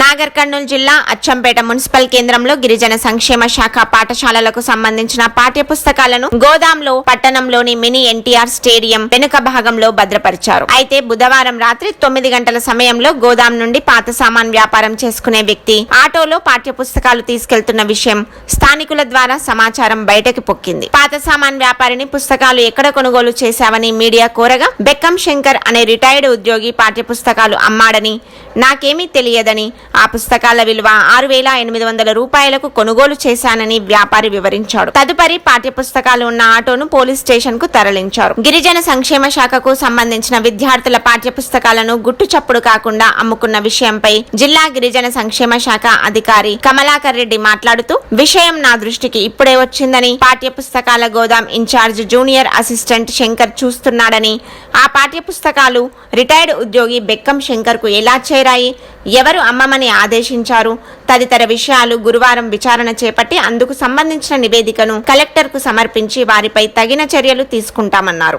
నాగర్ కర్నూలు జిల్లా అచ్చంపేట మున్సిపల్ కేంద్రంలో గిరిజన సంక్షేమ శాఖ పాఠశాలలకు సంబంధించిన పాఠ్య పుస్తకాలను గోదాంలో పట్టణంలోని మినీ ఎన్టీఆర్ స్టేడియం వెనుక భాగంలో భద్రపరిచారు. అయితే బుధవారం రాత్రి తొమ్మిది గంటల సమయంలో గోదాం నుండి పాత సామాన్ వ్యాపారం చేసుకునే వ్యక్తి ఆటోలో పాఠ్య పుస్తకాలు తీసుకెళ్తున్న విషయం స్థానికుల ద్వారా సమాచారం బయటకు పొక్కింది. పాత సామాన్ వ్యాపారిని పుస్తకాలు ఎక్కడ కొనుగోలు చేశావని మీడియా కోరగా బెక్కం శంకర్ అనే రిటైర్డ్ ఉద్యోగి పాఠ్య పుస్తకాలు అమ్మాడని నాకేమీ తెలియదని ఆ పుస్తకాల విలువ ఆరు వేల ఎనిమిది వందల రూపాయలకు కొనుగోలు చేశానని వ్యాపారి వివరించాడు. తదుపరి పాఠ్య పుస్తకాలు ఉన్న ఆటోను పోలీస్ స్టేషన్కు తరలించారు. గిరిజన సంక్షేమ శాఖకు సంబంధించిన విద్యార్థుల పాఠ్య పుస్తకాలను గుట్టు చప్పుడు కాకుండా అమ్ముకున్న విషయంపై జిల్లా గిరిజన సంక్షేమ శాఖ అధికారి కమలాకర్ రెడ్డి మాట్లాడుతూ విషయం నా దృష్టికి ఇప్పుడే వచ్చిందని పాఠ్య పుస్తకాల గోదాం ఇన్ఛార్జ్ జూనియర్ అసిస్టెంట్ శంకర్ చూస్తున్నాడని ఆ పాఠ్య పుస్తకాలు రిటైర్డ్ ఉద్యోగి బెక్కం శంకర్కు ఎలా చేరాయి ఎవరు అమ్మమని ఆదేశించారు? తదితర విషయాలు గురువారం విచారణ చేపట్టి అందుకు సంబంధించిన నివేదికను కలెక్టర్కు సమర్పించి వారిపై తగిన చర్యలు తీసుకుంటామన్నారు.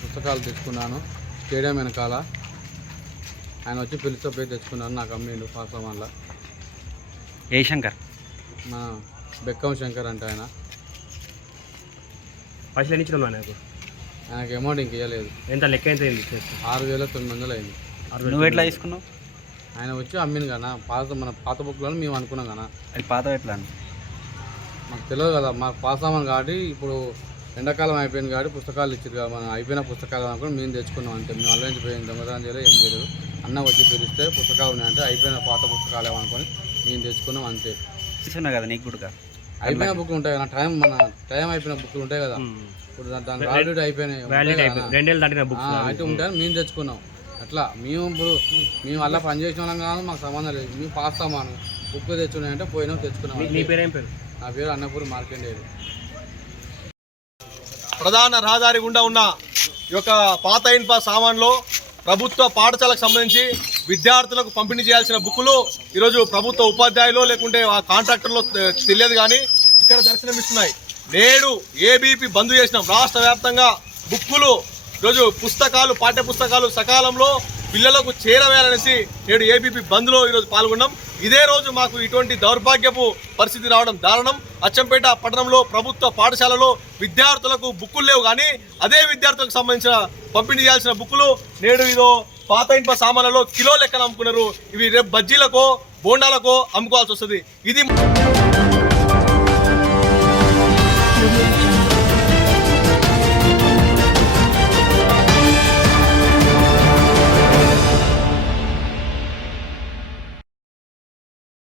పుస్తకాలు తెచ్చుకున్నాను. స్టేడియం వెనకాల. ఆయన వచ్చి పిలిస్తే పోయి తెచ్చుకున్నాను నాకు అమ్మిండు పాసమాన్ల ఏ శంకర్? మన బెక్కం శంకర్ అంటే ఆయన. పైసలు ఎన్ని ఇచ్చినావు నాకు? ఆయనకి అమౌంట్ ఇంక ఇవ్వలేదు ఎంత లెక్క ఎంత ఆరు వేల తొమ్మిది వందలు అయింది. నువ్వు ఎట్లా తీసుకున్నావు? ఆయన వచ్చి అమ్మింది కదా పాత మన పాత బుక్లను మేము అనుకున్నాం కదా. అది పాత ఎట్లా మాకు తెలియదు కదా మాకు పాసామని కాబట్టి ఇప్పుడు ఎండాకాలం అయిపోయింది కాబట్టి పుస్తకాలు ఇచ్చారు కదా మనం అయిపోయిన పుస్తకాలు అనుకుని మేము తెచ్చుకున్నాం అంతే మేము అల్లరించి పోయింది దొంగతనం చేయలేదు ఏం చేయలేదు. అన్న వచ్చి పిలిస్తే పుస్తకాలు ఉన్నాయంటే అయిపోయిన పాత పుస్తకాలు ఏమనుకొని మేము తెచ్చుకున్నాం అంతే. తీసుకున్నా కదా నీకు కూడా? అయిపోయిన బుక్లు ఉంటాయి కదా టైం మన టైం అయిపోయిన బుక్లు ఉంటాయి కదా. ఇప్పుడు దాని వ్యాలిడిటీ అయిపోయినాయి. అయితే ఉంటాయని మేము తెచ్చుకున్నాం. అట్లా. మేము ఇప్పుడు మేము అలా పని చేసిన వాళ్ళం కాదు మాకు సంబంధం లేదు. మేము పాస్ సామాను బుక్ తెచ్చుకున్నాయంటే పోయినాం తెచ్చుకున్నాం. నీ. పేరు ఏం పేరు నా పేరు అన్నపూర్ మార్కెండేది ప్రధాన రహదారి గుండా ఉన్న ఈ యొక్క పాత ఇన్ప సామాన్లో ప్రభుత్వ పాఠశాలకు సంబంధించి విద్యార్థులకు పంపిణీ చేయాల్సిన బుక్కులు ఈరోజు ప్రభుత్వ ఉపాధ్యాయులు లేకుంటే ఆ కాంట్రాక్టర్లో తెలియదు కానీ ఇక్కడ దర్శనమిస్తున్నాయి. నేడు ఏబీపీ బంద్ చేసినాం. రాష్ట్ర వ్యాప్తంగా బుక్కులు ఈరోజు పుస్తకాలు పాఠ్య పుస్తకాలు సకాలంలో పిల్లలకు చేరవేయాలనేసి నేడు ఏబీపీ బంద్లో ఈరోజు పాల్గొన్నాం. ఇదే రోజు మాకు ఇటువంటి దౌర్భాగ్యపు పరిస్థితి రావడం దారుణం. అచ్చంపేట పట్టణంలో ప్రభుత్వ పాఠశాలలో విద్యార్థులకు బుక్కులు లేవు కానీ అదే విద్యార్థులకు సంబంధించిన పంపిణీ చేయాల్సిన బుక్కులు నేడు ఇదో పాత ఇంప సామాన్లలో కిలో లెక్కన అమ్ముకున్నారు. ఇవి రేపు బజ్జీలకో బోండాలకో అమ్ముకోవాల్సి వస్తుంది. ఇది